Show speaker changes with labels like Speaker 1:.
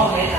Speaker 1: all.